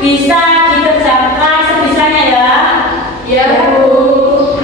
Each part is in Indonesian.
bisa dikerjakan sebisanya ya. Ya Bu.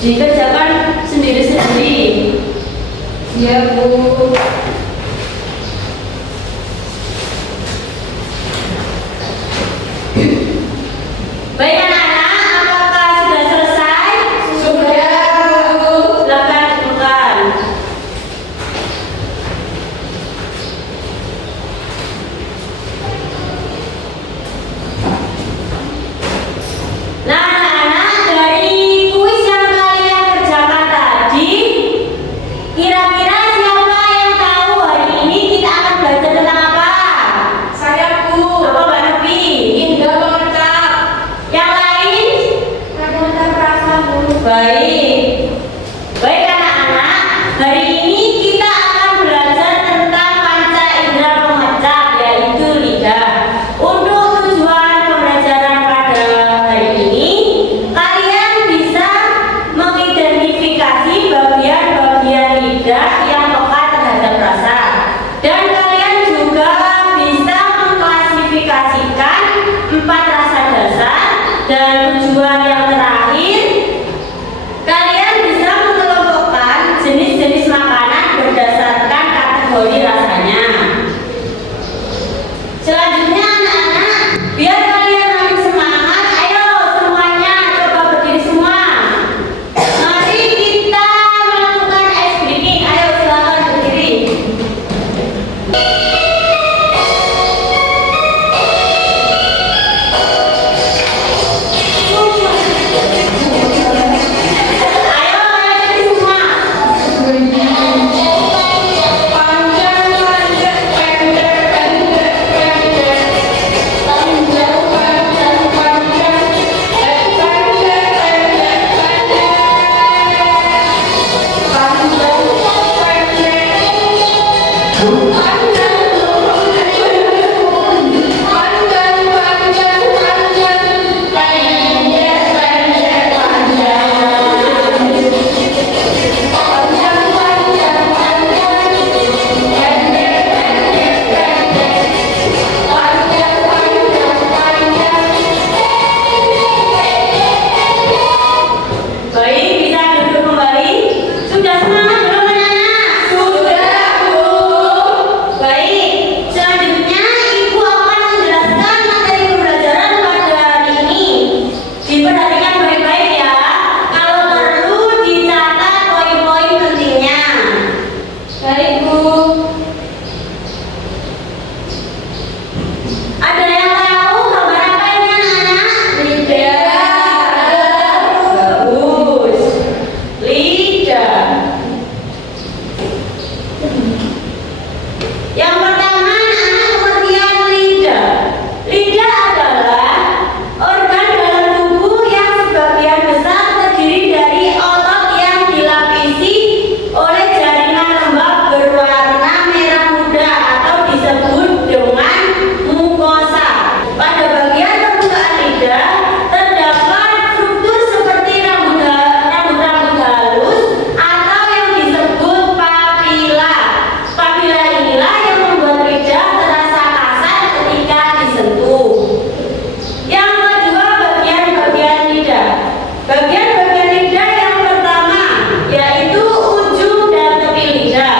Dikerjakan sendiri-sendiri. Ya Bu. Baik anak-anak, apakah sudah selesai? Sudah Bu. Silakan dudukkan. Nah anak-anak, dari kuis yang kalian kerjakan tadi, kira-kira siapa yang tahu hari ini kita akan belajar tentang apa? Saya Bu. Apa Mbak Novi? Indah mengucap. Yang lain? Kata-kata perasa Bu. Baik. Baik anak-anak, hari ini kita akan belajar tentang panca indera pengecap, yaitu lidah. Untuk tujuan pembelajaran pada hari ini, kalian bisa mengidentifikasi bagian-bagian lidah yang peka terhadap rasa. Dan kalian juga bisa mengklasifikasikan 4 rasa dasar. Dan tujuan yang terakhir, kalian bisa mengelompokkan jenis-jenis makanan berdasarkan kategori rasanya. Selanjutnya anak-anak, biar kalian makin semangat, ayo semuanya coba berdiri semua. Mari kita melakukan ice breaking. Ayo silakan berdiri. Ayo berdiri semua. Panjang panjang pendek pendek pendek. Panjang panjang panjang. Pendek pendek pendek. Panjang pendek. Baik, bisa duduk kembali. Sudah semangat belum anak-anak? Sudah Bu. Baik, selanjutnya Ibu akan menjelaskan materi pembelajaran pada hari ini. Diperhatikan baik-baik ya. Kalau perlu dicatat poin-poin pentingnya. Baik Bu. Ada yang tahu gambar apa ini anak-anak? Bagus. Lidah. Yang pertama anak pengertian lidah. Lidah adalah organ dalam tubuh yang sebagian besar terdiri dari otot yang dilapisi oleh jaringan lembab berwarna merah muda atau disebut dengan mukosa. Pada bagian permukaan lidah terdapat struktur seperti rambut-rambut halus atau yang disebut papila. Papila inilah yang membuat lidah terasa kasar ketika disentuh. Yang kedua, bagian-bagian lidah. Bagian-bagian lidah yang pertama yaitu ujung dan tepi lidah.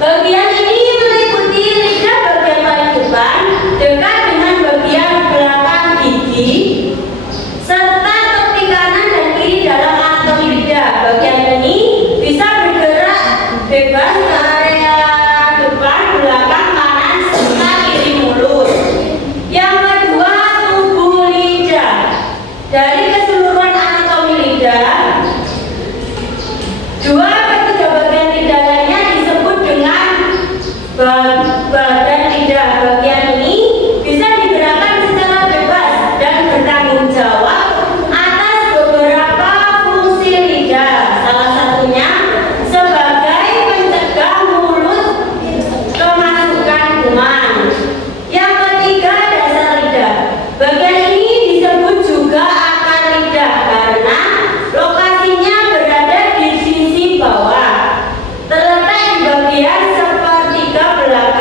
Bagian ini meliputi lidah bagian paling depan dekat dengan bagian belakang gigi serta tepi kanan dan kiri dalam anatomi lidah. Bagian ini bisa bergerak bebas ke area depan, belakang, kanan, serta kiri mulut. Yang kedua, tubuh lidah. Dari keseluruhan anatomi lidah, 2/3 bagian lidah lainnya disebut dengan badan lidah. Bagian ini bisa digerakkan secara bebas dan bertanggung jawab atas beberapa fungsi lidah. Salah satunya sebagai pencegah mulut kemasukan kuman. Yang ketiga, dasar lidah. Bagian ini disebut juga akar lidah karena lokasinya berada di sisi bawah, terletak di bagian sepertiga belakang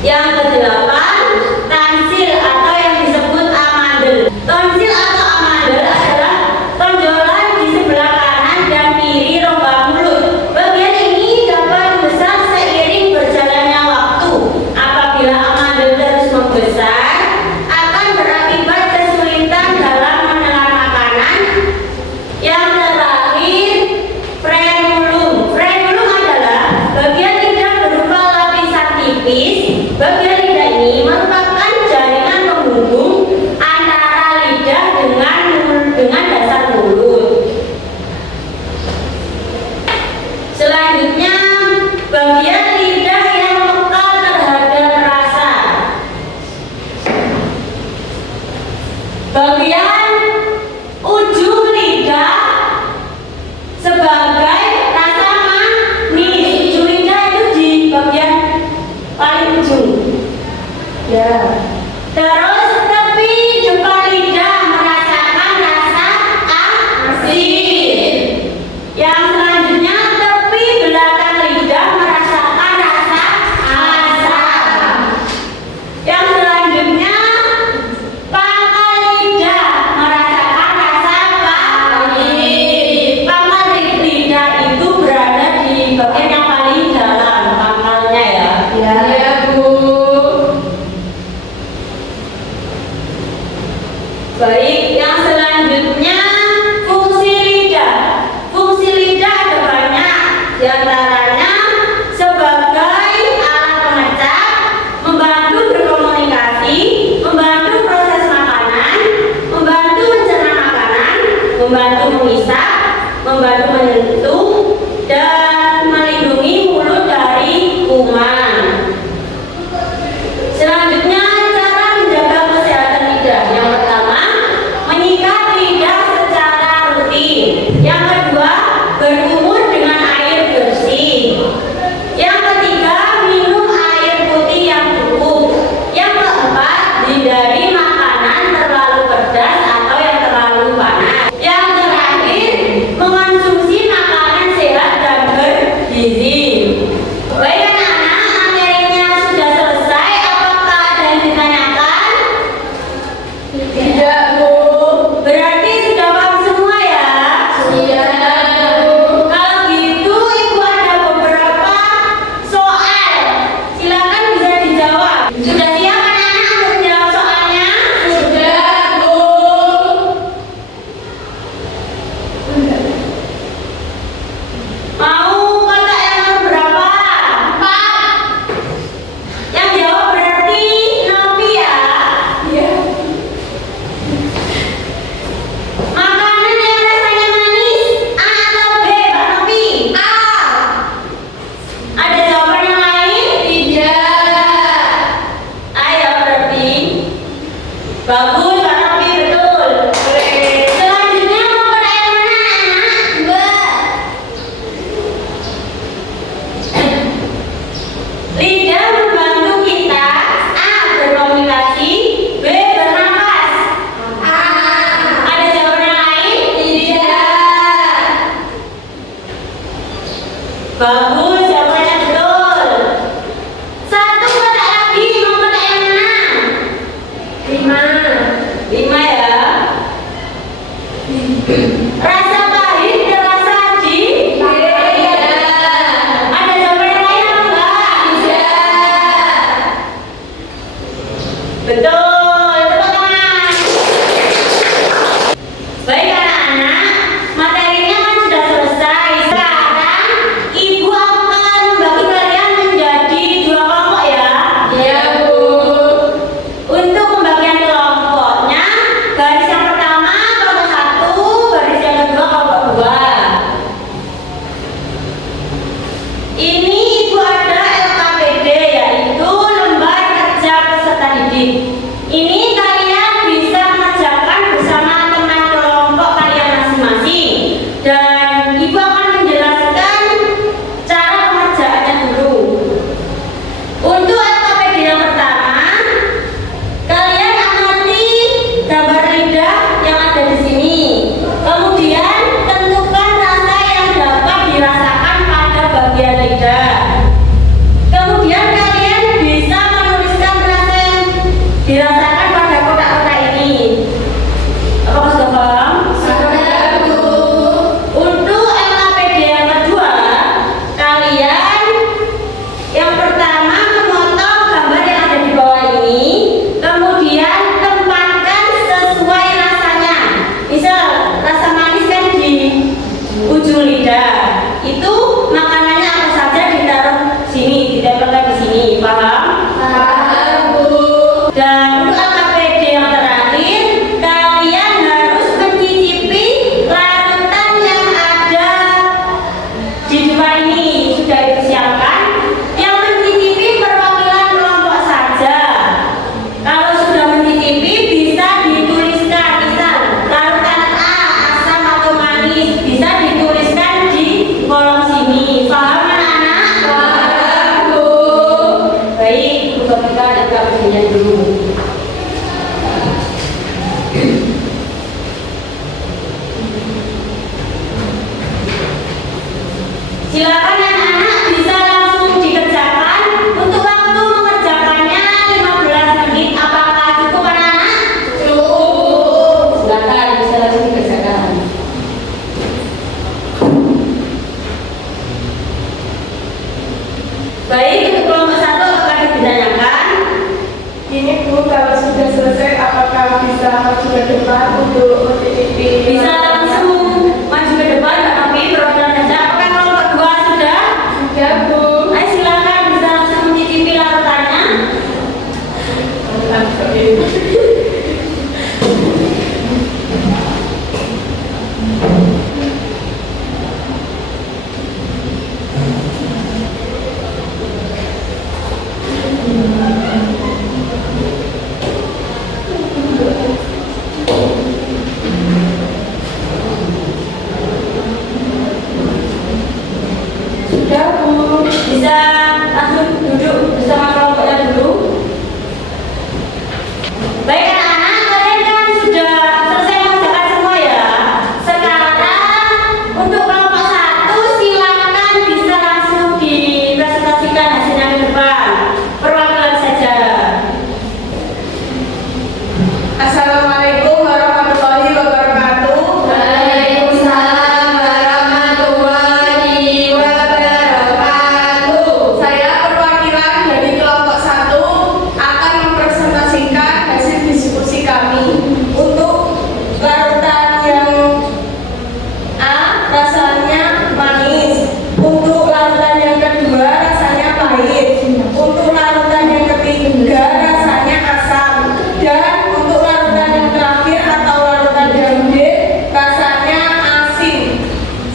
Yang kedelapan, tonsil atau yang disebut amandel. Tonsil atau amandel adalah tonjolan di sebelah kanan dan kiri rongga mulut. Bagian ini dapat membesar seiring berjalannya waktu. Apabila amandel terus membesar, akan berakibat kesulitan dalam menelan makanan. Yang terakhir, frenulum. Frenulum adalah bagian lidah berupa lapisan tipis. Bagian lidah ini merupakan jaringan penghubung antara lidah dengan dasar mulut. Selanjutnya, bagian lidah yang peka terhadap rasa. Bagian ujung lidah sebagai rasa manis. Ujung lidah itu di bagian paling ujung. Ya. Terus tepi depan lidah merasakan rasa asin. Yang selanjutnya tepi belakang lidah merasakan rasa asam. Yang selanjutnya pangkal lidah merasakan rasa pahit. Pangkal lidah itu berada di bagian yang paling dalam, pangkalnya ya. Ya, Bu. Baik, yang selanjutnya fungsi lidah. Fungsi lidah ada banyak, di antaranya sebagai alat pengecap, membantu berkomunikasi, membantu proses makanan, membantu mencerna makanan, membantu mengisap, membantu menyentuh, dan melindungi mulut dari kuman. Selanjutnya, cara menjaga kesehatan lidah. Yang pertama, menyikat lidah secara rutin. Yang kedua, berkumur dengan air bersih. Yang ketiga, minum air putih yang cukup. Yang keempat, hindari makanan terlalu pedas atau yang terlalu panas. Yang terakhir, mengonsumsi makanan sehat dan bergizi. Baik anak-anak, materinya sudah selesai. Apakah ada yang ditanyakan? Tidak, Bu. Berarti sudah paham semua ya? Iya, Bu. Kalau gitu, Ibu ada beberapa soal. Silakan bisa dijawab. Sudah siap anak-anak untuk menjawab soalnya? Sudah, Bu. Mau kotak yang nomor berapa? 4. Yang jawab berarti Novi ya? Iya. Makanan yang rasanya manis, A atau B, Mbak Novi? A. Ada jawaban yang lain? Tidak. Ayo berarti. Bagus, Mbak Novi, betul. Selanjutnya mau kotak yang mana anak-anak? Lidah membantu kita A. berkomunikasi, B. bernafas. A. Ada jawaban yang lain? Tidak. Bagus, jawabannya betul. Satu kotak lagi, mau kotak yang mana? 5. 5 ya. Rasa pahit terasa di Ada jawaban yang lain apa enggak? Tidak. Betul, tepuk tangan. Baik anak-anak, materinya kan sudah selesai. Sekarang Ibu akan membagi kalian menjadi 2 kelompok ya. Iya, Bu. Untuk pembagian kelompoknya, garis yang pertama kelompok 1, garis yang kedua kelompok 2. Ini Ibu ada LKPD, yaitu lembar kerja peserta didik. Ini kalian bisa mengerjakan bersama teman kelompok kalian masing-masing. Dan Ibu akan menjelaskan cara pengerjaannya dulu. Untuk LKPD yang pertama, kalian amati gambar lidah yang ada di sini. Kemudian tentukan rasa yang dapat dirasakan pada bagian lidah. Silakan anak-anak bisa langsung dikerjakan. Untuk waktu mengerjakannya 15 menit. Apakah cukup anak-anak? Cukup. Silakan bisa langsung dikerjakan. Baik, untuk kelompok 1 apakah ditanyakan? Ini Bu, kalau sudah selesai apakah bisa maju ke depan untuk mencicipi? Bisa langsung maju ke depan, tapi perwakilan saja. Apakah kelompok 2 sudah? Ya Bu. Ayo silakan bisa langsung mencicipi larutannya. Ya Bu. Bisa langsung duduk bersama kelompoknya dulu. Baik anak-anak, kalian kan sudah selesai mengerjakan semua ya. Sekarang untuk kelompok 1 silakan bisa langsung dipresentasikan hasilnya ke depan. Perwakilan saja. Assalamualaikum warahmatullahi wabarakatuh. Waalaikumsalam warahmatullahi wabarakatuh. Saya perwakilan dari kelompok 1 akan mempresentasikan hasil diskusi kami. Untuk larutan yang A rasanya manis. Untuk larutan yang kedua rasanya pahit. Untuk larutan yang ketiga rasanya asam. Dan untuk larutan yang terakhir atau larutan yang D rasanya asin.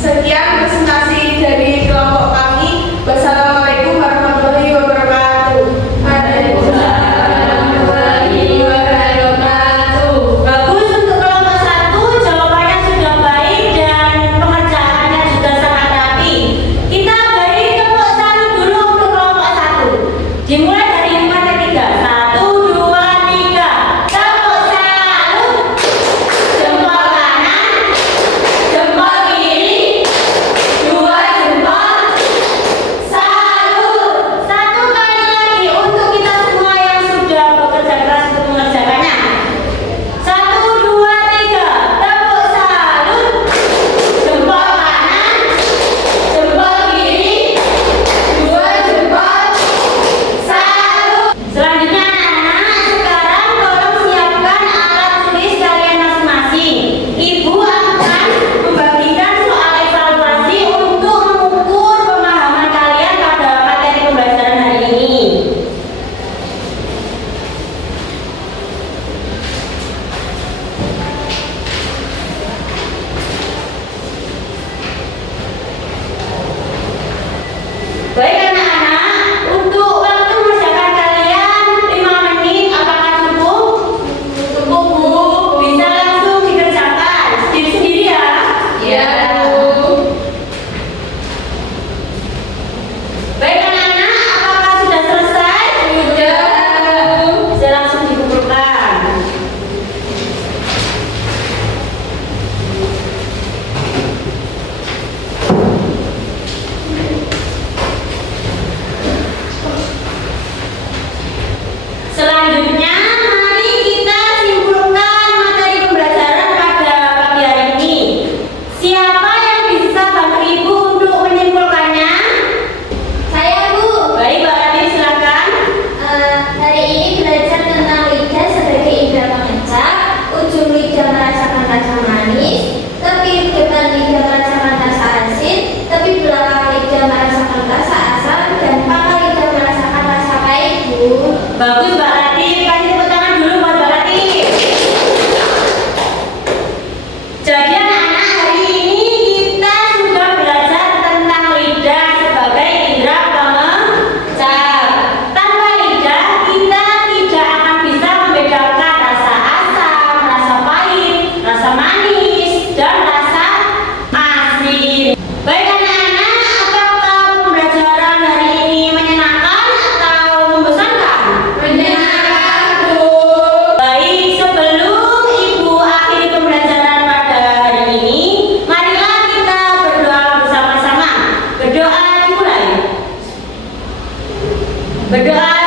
Sekian presentasi dari kelompok kami. Wassalamualaikum warahmatullahi wabarakatuh. Waalaikumsalam warahmatullahi wabarakatuh. Bagus, untuk kelompok 1 jawabannya sudah baik dan pengerjaannya juga sangat rapi. Kita beri tepuk tangan dulu untuk kelompok 1. Dimulai dari 5 ke 3. 1, 2, 3. Tepuk salut. Jempol kanan, jempol kiri, 2 jempol. Salut. 1 kali lagi untuk kita semua yang sudah bekerja keras untuk mengerjakannya. 1, 2, 3. Tepuk salut. Jempol kanan, jempol kiri, 2 jempol. Salut. Selanjutnya anak-anak, sekarang tolong siapkan alat tulis kalian masing-masing. Ibu akan membagikan soal evaluasi untuk mengukur pemahaman kalian pada materi pembelajaran hari ini. Baik anak-anak, untuk waktu mengerjakan kalian 5 menit, apakah cukup? Cukup Bu, bisa langsung dikerjakan sendiri-sendiri ya. Ya Bu. Baik anak-anak, apakah sudah selesai? Sudah Bu. Bisa langsung dikumpulkan. Selanjutnya, mari kita simpulkan materi pembelajaran pada pagi hari ini. Siapa yang bisa bantu Ibu untuk menyimpulkannya? Saya Bu. Baik, Mbak Latif, silakan. Hari ini belajar tentang lidah sebagai indera pengenca. Ujung lidah merasakan rasa manis, tepi depan lidah merasakan rasa asin, tepi belakang lidah merasakan rasa asam, dan pangkal lidah merasakan rasa pahit Bu. Bagus Mbak Latif, kasih tepuk tangan dulu buat Mbak Latif. Jadi anak-anak, hari ini kita sudah belajar tentang lidah sebagai indera pengencap. Tanpa lidah, kita tidak akan bisa membedakan rasa asam, rasa pahit, rasa manis, dan rasa asin. Baik anak-anak, apakah pembelajaran hari ini menyenangkan atau membosankan? Menyenangkan. Berdoa